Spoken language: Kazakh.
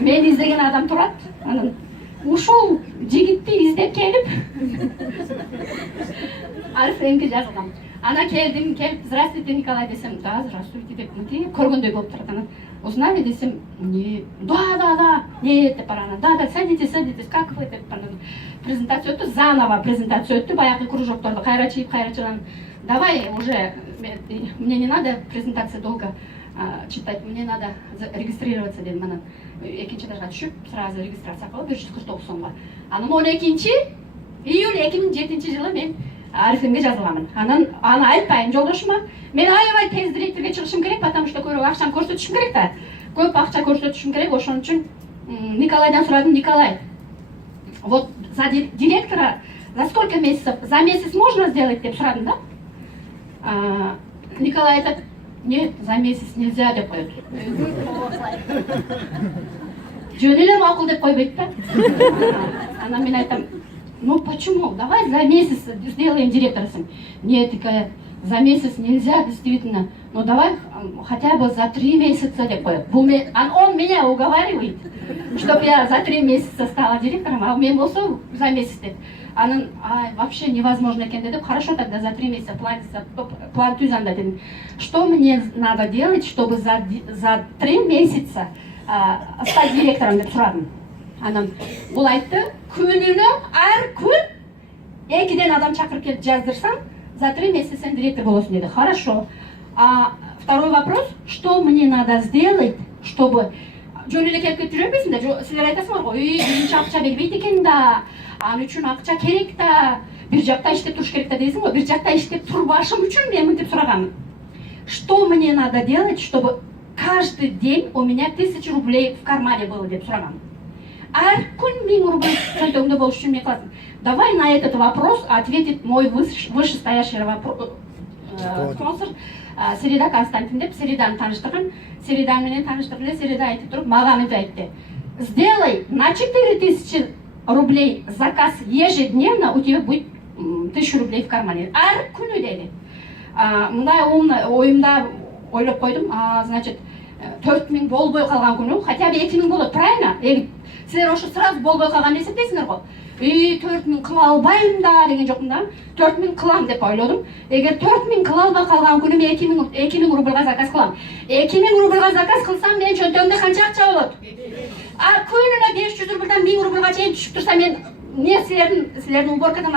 Мени издеген адам турат. Анан ушул жигитти издеп келип Арифемге жазгам. Ана келдим, здравствуйте, Николай десем, да, здравствуйте деп, көргөндөй болуп турат. Анан узнали десем, не, да, не деп барана, да, садитесь, как вы деп барана. Презентация өттү, заново презентация өттү, баягы кружокторду кайра чыгып, давай уже, мне не надо презентация долго читать, мне надо регистрироваться дедим. Анан экинчи этажга түшүп, сразу регистрация кылып 149 сомго. Анан 12 июль 2007 жылы мен Арифемге жазылганмын. Анан аны айтпайм жолдошума. Мен аябай тез директорге чыгышым керек, потому что көп акчаны көрсөтүшүм керек да. Көп акча көрсөтүшүм керек, ошон үчүн Николайдан сурадым. Николай, вот за директора за сколько месяцев? За месяц можно сделать деп сурадым да? Николай айтат, нет, за месяц нельзя деп коет. Жөн эле макул деп койбойт да. Анан мен айтам, ну почему? Давай за месяц сделаем директором. Нет, за месяц нельзя, действительно. Ну давай хотя бы за 3 месяца деп коет. Он меня уговаривает, чтобы я за 3 месяца стала директором, а мен болсо за месяц деп. Анан вообще невозможно экен деп, хорошо, тогда за 3 месяца план түзанда дедим. Что мне надо делать, чтобы за 3 месяца стать директором деп сурадым. Анан бул айтты, күнүнө ар күн 2 адам чакырып келип жаздырсаң, за 3 месяца сен директор болосуң деди. Хорошо. Второй вопрос, что мне надо сделать, чтобы жөн эле келип кетип жүрбөйсүң да, силер айтасыңар го, биринчи акча бербейт экен да, аны үчүн акча керек да, бир жакта иштеп туруш керек да дейсиң го. Бир жакта иштеп турбашым үчүн мен мынтип сураганмын. Что мне надо делать, чтобы каждый день у меня 1000 рублей в кармане было деп сураганмын. Ар күн 1000 рублей чөнтөгүмдө болуш үчүн эмне кыласың? Давай на этот вопрос ответит мой вышестоящий спонсор Середа Константин деп, Середаны тааныштырган. Середа менен тааныштырып эле, Середа айтып туруп мага мынтип айтты. Сделай на 4000 рублей заказ ежедневно, у тебя будет 1000 рублей в кармане. Ар күнү деди. Мындай оюмда ойлоп койдум, значит 4000 болбой калган күнү, хотя бы 2000 болот, правильно? Силер ошо сразу болбой калган эсептейсиңер го. 4000 кыла албайм да деген жокмун да. 4000 кылам деп ойлодум. Эгер 4000 кыла албай калган күнү мен 2000 рубльга заказ кылам. 2000 рубльга заказ кылсам мен чөнтөгүмдө канча акча болот? Күнүнө 500 рубльдан 1000 рубльга чейин түшүп турса, мен силердин уборкадан